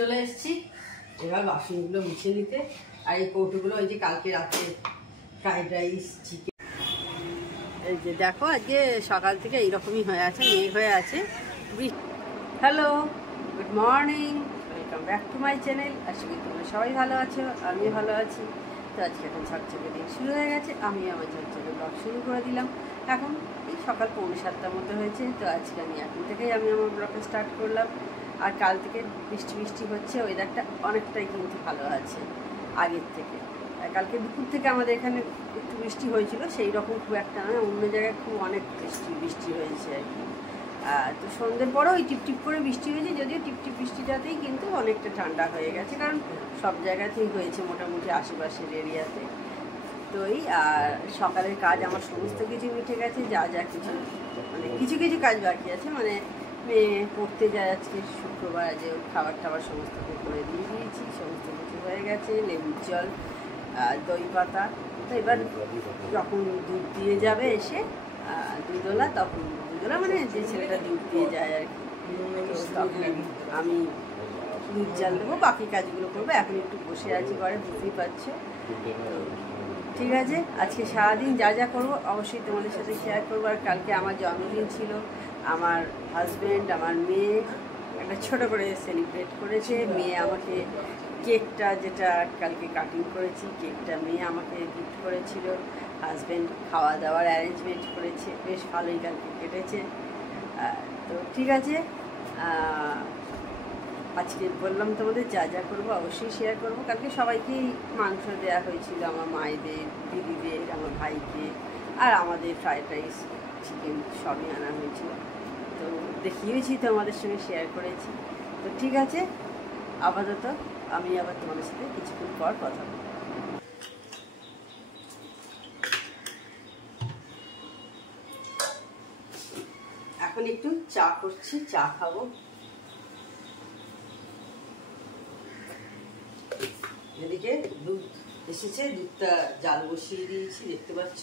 চলে এসেছি এবার বাসনগুলো মুছে নিতে। আর এই কৌটোগুলো ওই যে কালকে রাতে ফ্রাইড রাইস চিকেন, এই যে দেখো আজকে সকাল থেকে এইরকমই হয়ে আছে, মেঘ হয়ে আছে। Hello, good morning, welcome back to my channel. আশা করি তোমরা সবাই ভালো আছো, আমিও ভালো আছি। তো আজকে এখন ঝকঝকে দিন শুরু হয়ে গেছে, আমি আমার ঝকঝকে ব্লগ শুরু করে দিলাম। এখন এই সকাল 6:45টার মতো হয়েছে। তো আজকে আমি এখন থেকেই আমি আমার ব্লগটা স্টার্ট করলাম। আর কাল থেকে বৃষ্টি বৃষ্টি হচ্ছে, ওয়েদারটা অনেকটাই কিন্তু ভালো আছে আগের থেকে। কালকে দুপুর থেকে আমাদের এখানে একটু বৃষ্টি হয়েছিল, সেই রকম খুব একটা নয়, অন্য জায়গায় খুব অনেক বৃষ্টি হয়েছে আর কি। তো সন্ধ্যের পরেও ওই টিপটিপ করে বৃষ্টি হয়েছে, যদিও টিপটিপ বৃষ্টিটাতেই কিন্তু অনেকটা ঠান্ডা হয়ে গেছে, কারণ সব জায়গাতেই হয়েছে মোটামুটি আশেপাশের এরিয়াতে। তো এই আর সকালের কাজ আমার সমস্ত কিছু মিটে গেছে, যা যা কিছু মানে কিছু কিছু কাজ বাকি আছে, মানে মেয়ে পড়তে যায় আজকে শুক্রবার, যে ওর খাবার টাবার সমস্ত করে দিয়ে দিয়েছি, সমস্ত কিছু হয়ে গেছে, লেবুর জল, দই পাতা। তো এবার যখন দুধ দিয়ে যাবে এসে দুধওয়ালা, তখন দুধওয়ালা মানে যে ছেলেটা দুধ দিয়ে যায় আর কি, তখন আমি দুধ জাল দেবো, বাকি কাজগুলো করবো। এখন একটু বসে আছি ঘরে, বুঝতেই পারছো। ঠিক আছে, আজকে সারাদিন যা যা করবো অবশ্যই তোমাদের সাথে শেয়ার করবো। আর কালকে আমার জন্মদিন ছিল, আমার হাজব্যান্ড আমার মেয়ে একটা ছোটো করে সেলিব্রেট করেছে। মেয়ে আমাকে কেকটা, যেটা কালকে কাটিং করেছি, কেকটা মেয়ে আমাকে গিফট করেছিল। হাজব্যান্ড খাওয়া দাওয়ার অ্যারেঞ্জমেন্ট করেছে, বেশ ভালোই কালকে কেটেছে। তো ঠিক আছে, আজকে বললাম তোমাদের যা যা করবো অবশ্যই শেয়ার করবো। কালকে সবাইকেই মাংস দেওয়া হয়েছিল, আমার মায়েদের, দিদিদের, আমার ভাইকে, আর আমাদের ফ্রাইড রাইস চিকেন সবই আনা হয়েছিল। তো দেখিয়েছি, তোমাদের সঙ্গে শেয়ার করেছি। তো ঠিক আছে, আপাতত আমি আবার তোমাদের সাথে কিছুক্ষণ পর কথা বলবো। এখন একটু চা করছি, চা খাবো। এদিকে দুধ এসেছে, দুধটা জাল বসিয়ে দিয়েছি, দেখতে পাচ্ছ।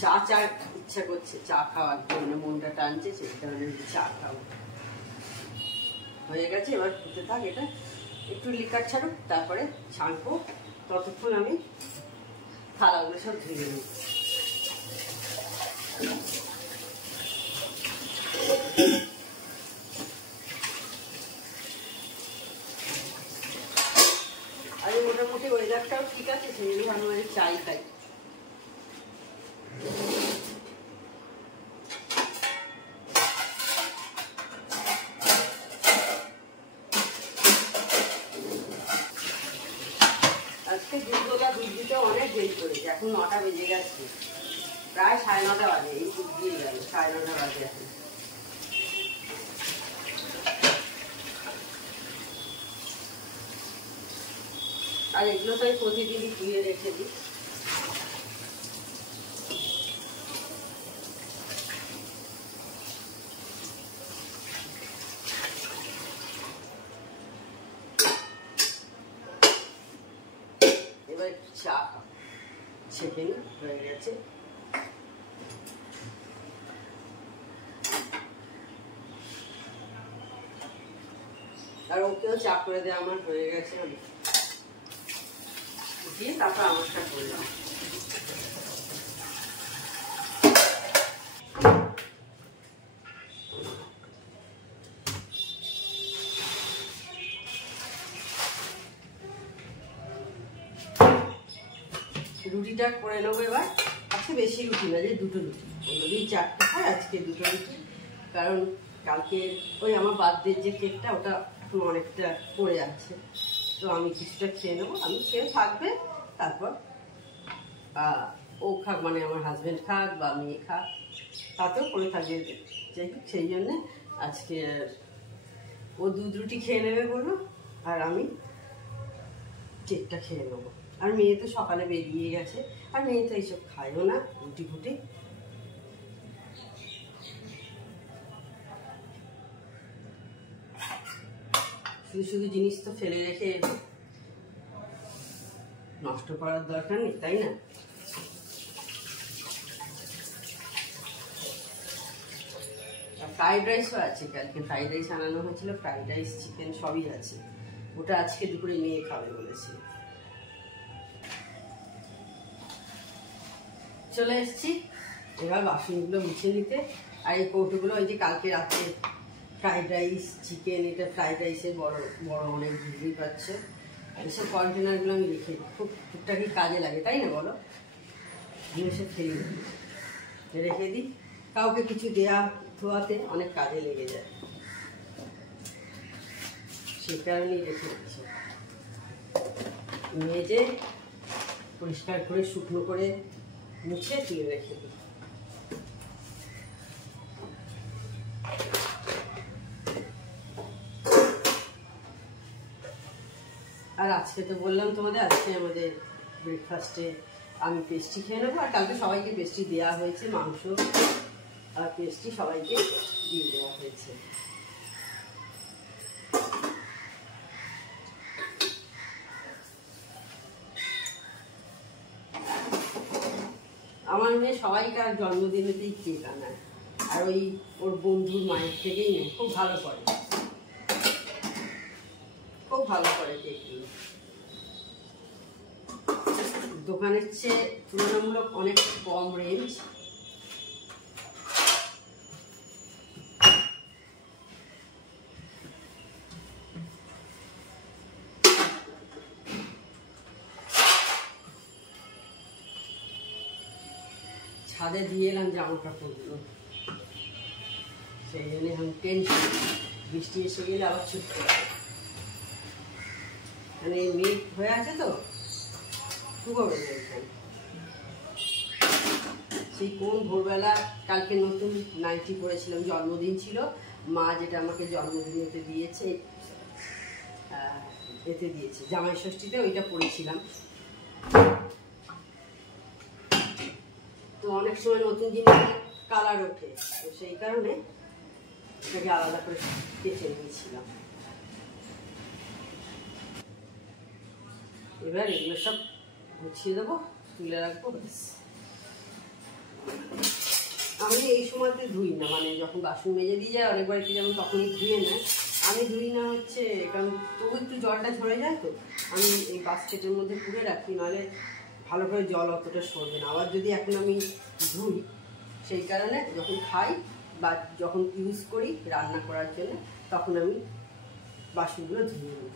চা চা ইচ্ছা করছে, চা খাওয়ার জন্য মনটা টানছে, সেই কারণে চা খাবো। হয়ে গেছে, এবার ফুটে থাক, এটা একটু লিকার ছাড়ুক, তারপরে ছাঁকবো। ততক্ষণ আমি থালাগুলো সব ধুয়ে নেব। আর মোটামুটি ওয়েদারটাও ঠিক আছে, সেই জন্য আমি মানে চাই খাই। আজকে দুধওয়ালা দুধ দিতে অনেক দেরি করেছে, এখন 9টা বেজে গেছে, প্রায় 9:30 বাজে। এই দুধ দিয়ে গেল 9:30 বাজে এখন। আর এগুলো তো আমি প্রতিদিনই ধুয়ে রেখে দিই। এবার একটু চা ছেঁকে নিই, হয়ে গেছে। আর ওকেও চা করে দেওয়া আমার হয়ে গেছে, দিয়ে তারপর আমারটা করলাম। রুটিটা করে নেবো এবার। আজকে বেশি রুটি না, যে 2টো রুটি, অন্যদিন 4টে হয়, আজকে 2টো রুটি। কারণ কালকে ওই আমার বার্থডের যে কেকটা, ওটা এখন অনেকটা পড়ে আছে, তো আমি কিছুটা খেয়ে নেবো। আমি খেয়ে থাকবে, তারপর ও খাক, মানে আমার হাজব্যান্ড খাক বা মেয়ে খাক, তাতেও পড়ে থাকবে। যাই হোক, সেই জন্যে আজকে ও 2 রুটি খেয়ে নেবে বললো, আর আমি কেকটা খেয়ে নেবো। আর মেয়ে তো সকালে বেরিয়ে গেছে, আর মেয়ে তো এইসব খায়ও না রুটি ফুটি। শুধু শুধু জিনিস তো ফেলে রেখে নষ্ট করার দরকার নেই, তাই না? ফ্রাইড রাইসও আছে, কালকে ফ্রাইড রাইস আনানো হয়েছিল, ফ্রাইড রাইস চিকেন সবই আছে। ওটা আজকে দুপুরে নিয়ে খাবে বলেছে। চলে এসছি এবার বাসনগুলো মুছে নিতে। আর এই কৌটোগুলো ওই যে কালকে রাতে ফ্রাইড রাইস চিকেন, এটা ফ্রাইড রাইসের বড় বড় অনেক বুঝতেই পাচ্ছে। আর এইসব কন্টেনারগুলো আমি রেখে দিই, খুব টুকটাকই কাজে লাগে, তাই না বলো? জিনিসে ফেলি রেখে দিই, কাউকে কিছু দেয়া ধোয়াতে অনেক কাজে লেগে যায়, সেই কারণেই রেখে দিচ্ছি। মেজে পরিষ্কার করে শুকনো করে মুছে তুলে রেখে দিই। আর আজকে তো বললাম তোমাদের, আজকে আমাদের ব্রেকফাস্টে আমি পেস্ট্রি খেয়ে নেবো। আর কালকে সবাইকে পেস্ট্রি দেওয়া হয়েছে, মাংস আর পেস্ট্রি সবাইকে দিয়ে দেওয়া হয়েছে। আমার মেয়ে সবাইকার জন্মদিনেতেই কেক আনায়, আর ওই ওর বন্ধুর মায়ের থেকেই নেয়। খুব ভালো করে, খুব ভালো করে কেকগুলো। দোকানের চেয়ে তুলনামূলক অনেক কম রেঞ্জ। ছাদে দিয়ে এলাম জামা কাপড়গুলো, সেই জন্য এখন টেনশন, বৃষ্টি এসে গেলে আবার ছুটতে হবে। মানে মেঘ হয়ে আছে তো, শুকাবে না এখানে। সেই কোন ভোরবেলা কালকে নতুন নাইটি পরেছিলাম, জন্মদিন ছিল, মা যেটা আমাকে জন্মদিনেতে দিয়েছে, এতে দিয়েছে জামাই ষষ্ঠীতে, ওইটা পরেছিলাম। তো অনেক সময় নতুন জিনিস কালার ওঠে, তো সেই কারণে এটাকে আলাদা করে কেচে নিয়েছিলাম। এবার এগুলো সব গুছিয়ে দেবো, তুলে রাখবো। আমি এই সময়তে ধুই না, মানে যখন বাসন মেজে দিয়ে যায় অনেক বাড়িতে যেমন তখনই ধুয়ে নেয়, আমি ধুই না হচ্ছে কারণ তবু একটু জলটা ঝরে যায়, তো আমি এই বাস্কেটের মধ্যে পুড়ে রাখি, নাহলে ভালো করে জল অতটা সরবে না। আবার যদি এখন আমি ধুই, সেই কারণে যখন খাই বা যখন ইউজ করি রান্না করার জন্য, তখন আমি বাসনগুলো ধুয়ে নিই।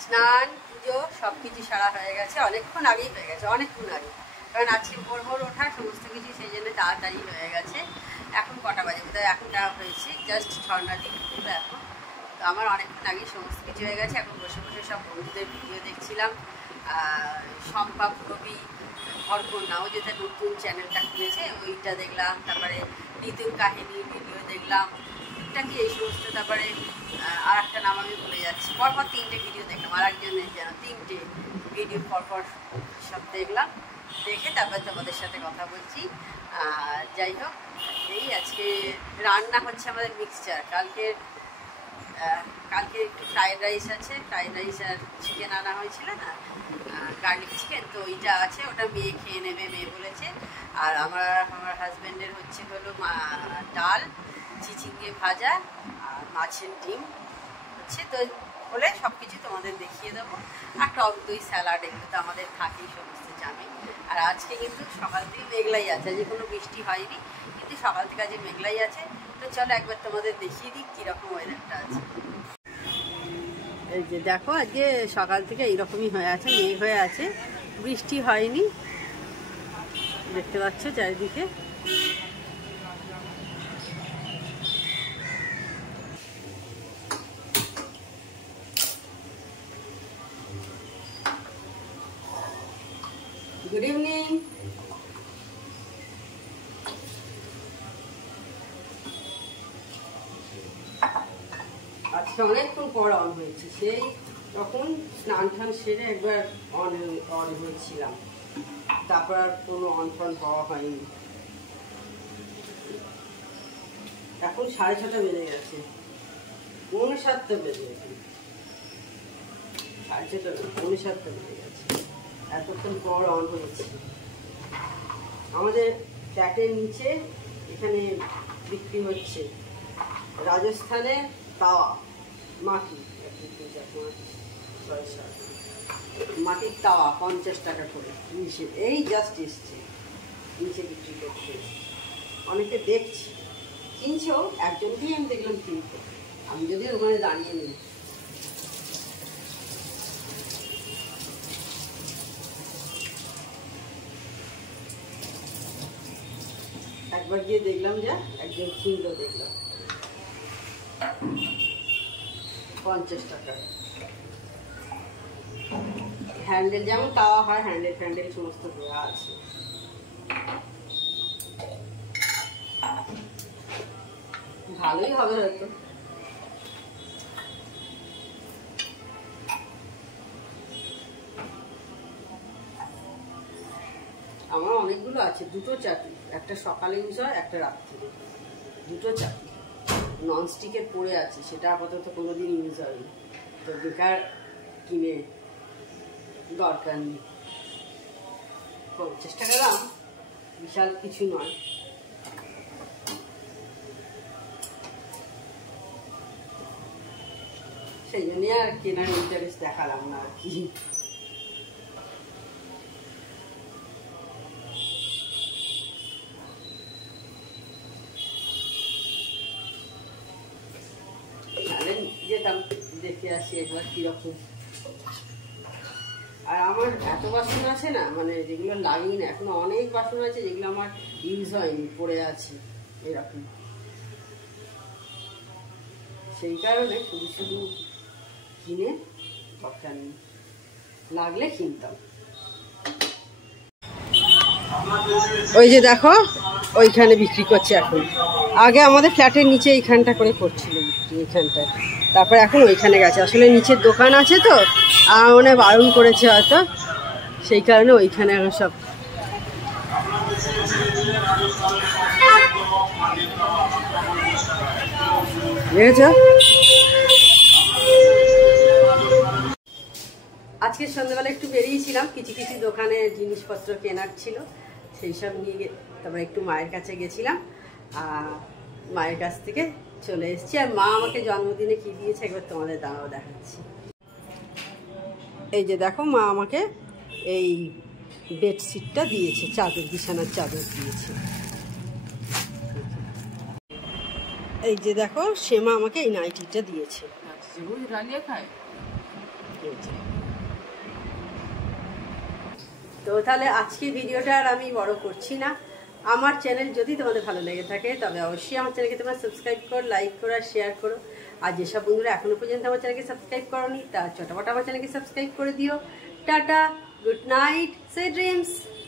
স্নান পুজো সব কিছু সারা হয়ে গেছে, অনেকক্ষণ আগেই হয়ে গেছে, অনেকক্ষণ আগে, কারণ আজকে ভোর ভোর ওঠা সমস্ত কিছু, সেই জন্য তাড়াতাড়ি হয়ে গেছে। এখন কটা বাজে বোধহয়, এখনটা হয়েছে জাস্ট 6টা দিক হলো এখন। তো আমার অনেকক্ষণ আগেই সমস্ত কিছু হয়ে গেছে। এখন বসে বসে সব বন্ধুদের ভিডিও দেখছিলাম, শম্পা পুরবী অর্পণা, ও যেটা নতুন চ্যানেলটা খুলেছে ওইটা দেখলাম, তারপরে নিতুন কাহিনী ভিডিও দেখলাম, টুকটাকি এই সমস্ত, তারপরে আর একটা নাম আমি ভুলে যাচ্ছি, পরপর 3টে ভিডিও দেখলাম, আর একজনের যেন 3টে ভিডিও পরপর সব দেখলাম, দেখে তারপর তোমাদের সাথে কথা বলছি। যাই হোক, এই আজকে রান্না হচ্ছে আমাদের মিক্সচার। কালকে একটু ফ্রাইড রাইস আছে, ফ্রাইড রাইস আর চিকেন আনা হয়েছিল না, গার্লিক চিকেন, তো ওইটা আছে, ওটা মেয়ে খেয়ে নেবে, মেয়ে বলেছে। আর আমার হাজব্যান্ডের হলো ডাল, চিচিঙ্গে ভাজা আর মাছের ডিম হচ্ছে, তো হলে সব কিছু তোমাদের দেখিয়ে দেবো। আর টক দই স্যালাড, এগুলো তো আমাদের থাকেই, সমস্ত জামে। আর আজকে কিন্তু সকাল থেকে মেঘলাই আছে, আজকে কোনো বৃষ্টি হয়নি, কিন্তু সকাল থেকে আজকে মেঘলাই আছে। তো চলো একবার তোমাদের দেখিয়ে দিই কীরকম ওয়েদারটা আছে। এই যে দেখো, আজকে সকাল থেকে এইরকমই হয়ে আছে, মেঘ হয়ে আছে, বৃষ্টি হয়নি, দেখতে পাচ্ছ চারিদিকে। Good evening. আজকে অনেকক্ষণ পর অন হয়েছে, সেই তখন স্নান টান সেরে একবার অন হয়েছিলাম, তারপর আর কোনো অন ফন পাওয়া হয়নি। এখন 6:30 বেজে গেছে, 7:59 বেজে গেছে, 6:30 7:59 বেজে গেছে, এতক্ষণ পর অন হয়েছে। আমাদের ফ্ল্যাটের নিচে এখানে বিক্রি হচ্ছে রাজস্থানে তাওয়া মাটি, মাটির তাওয়া 50 টাকা করে নিচে, এই জাস্ট এসছে নিচে বিক্রি করতে। অনেকে দেখছি কিনছেও, একজনকেই আমি দেখলাম কিনতে, আমি যদি ওখানে দাঁড়িয়ে নিই। একবার গিয়ে দেখলাম যা একজন কিনলো, দেখলাম 50 টাকা। হ্যান্ডেল যেমন তাওয়া হয়, হ্যান্ডেল ফ্যান্ডেল সমস্ত দেওয়া আছে। ভালোই হবে হয়তো। আমার অনেকগুলো আছে, দুটো চাটু, একটা সকালে ইউজ হয়, একটা রাত্রে, দুটো চাটু ননস্টিকের পড়ে আছে, সেটা আপাতত কোনোদিন ইউজ হয়নি, তো বেকার কিনে দরকার নেই। 50 টাকা দাম, বিশাল কিছু নয়। সেই জন্য আর কেনার ইন্টারেস্ট দেখালাম না আর কি। যেতাম দেখে আসি একবার কিরকম। আর আমার এত বাসন আছে না, মানে যেগুলো লাগেই না, এখনো অনেক বাসন আছে যেগুলো আমার ইউজ হয়নি, পড়ে আছে এরকম। সেই কারণে শুধু শুধু কিনে দরকার নেই, লাগলে কিনতাম। ওই যে দেখো ওইখানে বিক্রি করছে এখন, আগে আমাদের ফ্ল্যাটের নিচে এইখানটা করে করছিল বিক্রি, এইখানটায়, তারপর এখন ওইখানে গেছে। আসলে নিচের দোকান আছে তো, আর মনে বারণ করেছে হয়তো, সেই কারণে ওইখানে এখন সব। দেখেছ, আজকে সন্ধ্যাবেলা একটু বেরিয়েছিলাম, কিছু কিছু দোকানে জিনিসপত্র কেনার ছিল, সেই সব নিয়ে তারপরে একটু মায়ের কাছে গেছিলাম, আর মায়ের কাছ থেকে চলে এসেছি। আর মা আমাকে জন্মদিনে কি দিয়েছে একবার তোমাদের দাঁড়াও দেখাচ্ছি। এই যে দেখো, মা আমাকে এই বেডশিটটা দিয়েছে, চাদর, বিছানার চাদর দিয়েছে। এই যে দেখো, সে মা আমাকে এই নাইটিটা দিয়েছে। তো তাহলে আজকে ভিডিওটা আর আমি বড় করছি না। আমার চ্যানেল যদি তোমাদের ভালো লেগে থাকে তবে অবশ্যই আমার চ্যানেলকে তোমরা সাবস্ক্রাইব করো, লাইক করো আর শেয়ার করো। আর যেসব বন্ধুরা এখনো পর্যন্ত আমার চ্যানেলকে সাবস্ক্রাইব করোনি, তা চটাপট আমার চ্যানেলকে সাবস্ক্রাইব করে দিও। Tata, good night, sweet dreams.